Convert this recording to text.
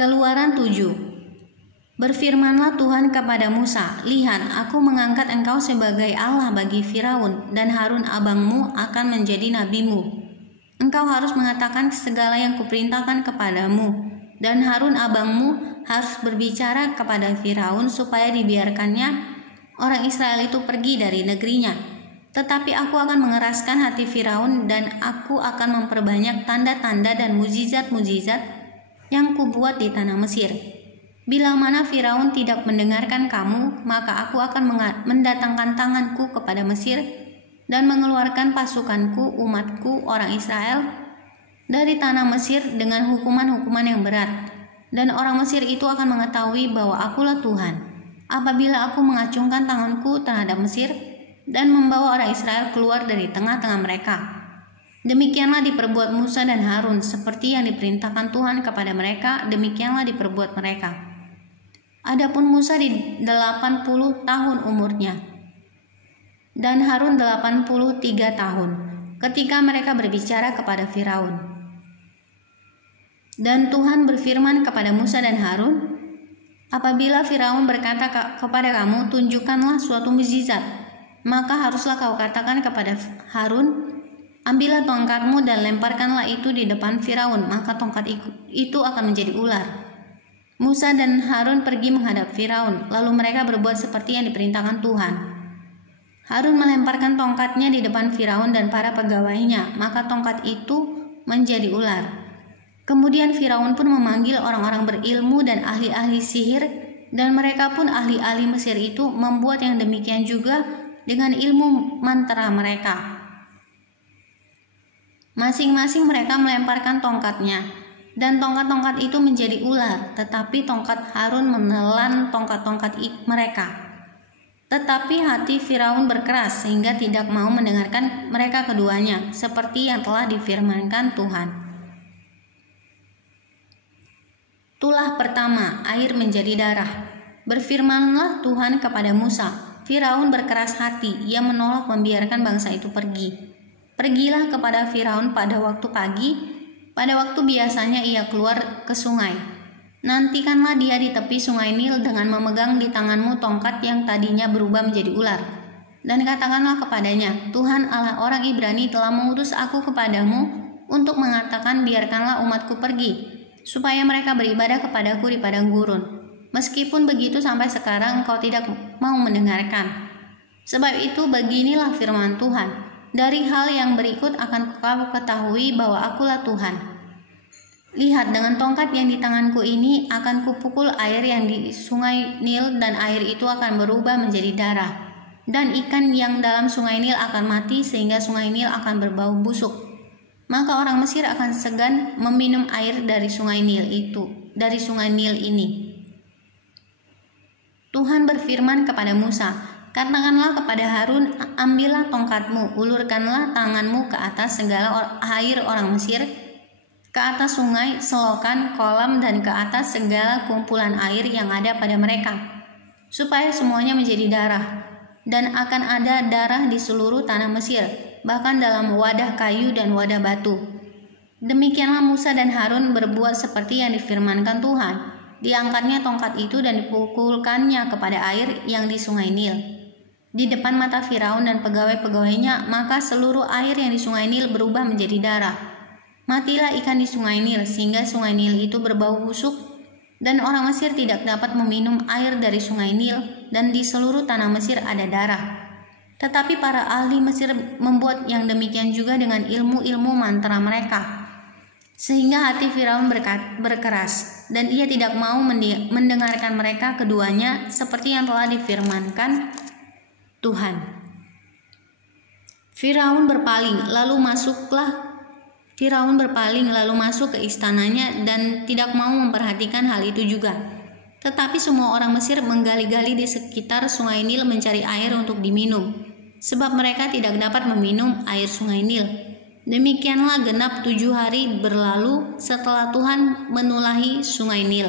Keluaran 7. Berfirmanlah Tuhan kepada Musa, "Lihat, aku mengangkat engkau sebagai Allah bagi Firaun, dan Harun abangmu akan menjadi nabimu. Engkau harus mengatakan segala yang kuperintahkan kepadamu, dan Harun abangmu harus berbicara kepada Firaun supaya dibiarkannya orang Israel itu pergi dari negerinya. Tetapi aku akan mengeraskan hati Firaun, dan aku akan memperbanyak tanda-tanda dan mukjizat-mukjizat yang kubuat di tanah Mesir. Bila mana Firaun tidak mendengarkan kamu, maka aku akan mendatangkan tanganku kepada Mesir dan mengeluarkan pasukanku, umatku, orang Israel, dari tanah Mesir dengan hukuman-hukuman yang berat. Dan orang Mesir itu akan mengetahui bahwa akulah Tuhan, apabila aku mengacungkan tanganku terhadap Mesir dan membawa orang Israel keluar dari tengah-tengah mereka." Demikianlah diperbuat Musa dan Harun, seperti yang diperintahkan Tuhan kepada mereka, demikianlah diperbuat mereka. Adapun Musa di 80 tahun umurnya, dan Harun 83 tahun, ketika mereka berbicara kepada Firaun. Dan Tuhan berfirman kepada Musa dan Harun, "Apabila Firaun berkata kepada kamu, tunjukkanlah suatu mukjizat, maka haruslah kau katakan kepada Harun, ambillah tongkatmu dan lemparkanlah itu di depan Firaun, maka tongkat itu akan menjadi ular." Musa dan Harun pergi menghadap Firaun, lalu mereka berbuat seperti yang diperintahkan Tuhan. Harun melemparkan tongkatnya di depan Firaun dan para pegawainya, maka tongkat itu menjadi ular. Kemudian Firaun pun memanggil orang-orang berilmu dan ahli-ahli sihir, dan mereka pun ahli-ahli Mesir itu membuat yang demikian juga dengan ilmu mantra mereka. Masing-masing mereka melemparkan tongkatnya, dan tongkat-tongkat itu menjadi ular, tetapi tongkat Harun menelan tongkat-tongkat mereka. Tetapi hati Firaun berkeras sehingga tidak mau mendengarkan mereka keduanya, seperti yang telah difirmankan Tuhan. Tulah pertama, air menjadi darah. Berfirmanlah Tuhan kepada Musa, "Firaun berkeras hati, ia menolak membiarkan bangsa itu pergi. Pergilah kepada Firaun pada waktu pagi, pada waktu biasanya ia keluar ke sungai. Nantikanlah dia di tepi sungai Nil dengan memegang di tanganmu tongkat yang tadinya berubah menjadi ular. Dan katakanlah kepadanya, Tuhan Allah orang Ibrani telah mengutus aku kepadamu untuk mengatakan, biarkanlah umatku pergi, supaya mereka beribadah kepadaku di padang gurun. Meskipun begitu sampai sekarang engkau tidak mau mendengarkan. Sebab itu beginilah firman Tuhan, dari hal yang berikut akan kau ketahui bahwa akulah Tuhan. Lihat, dengan tongkat yang di tanganku ini akan kupukul air yang di sungai Nil, dan air itu akan berubah menjadi darah. Dan ikan yang dalam sungai Nil akan mati sehingga sungai Nil akan berbau busuk. Maka orang Mesir akan segan meminum air dari sungai Nil ini. Tuhan berfirman kepada Musa, "Katakanlah kepada Harun, ambillah tongkatmu, ulurkanlah tanganmu ke atas segala air orang Mesir, ke atas sungai, selokan, kolam, dan ke atas segala kumpulan air yang ada pada mereka, supaya semuanya menjadi darah. Dan akan ada darah di seluruh tanah Mesir, bahkan dalam wadah kayu dan wadah batu." Demikianlah Musa dan Harun berbuat seperti yang difirmankan Tuhan. Diangkatnya tongkat itu dan dipukulkannya kepada air yang di sungai Nil, di depan mata Firaun dan pegawai-pegawainya, maka seluruh air yang di sungai Nil berubah menjadi darah. Matilah ikan di sungai Nil, sehingga sungai Nil itu berbau busuk, dan orang Mesir tidak dapat meminum air dari sungai Nil, dan di seluruh tanah Mesir ada darah. Tetapi para ahli Mesir membuat yang demikian juga dengan ilmu-ilmu mantra mereka, sehingga hati Firaun berkeras, dan ia tidak mau mendengarkan mereka keduanya, seperti yang telah difirmankan Tuhan. Firaun berpaling lalu masuk ke istananya dan tidak mau memperhatikan hal itu juga. Tetapi semua orang Mesir menggali-gali di sekitar sungai Nil mencari air untuk diminum, sebab mereka tidak dapat meminum air sungai Nil. Demikianlah genap 7 hari berlalu setelah Tuhan menulahi sungai Nil.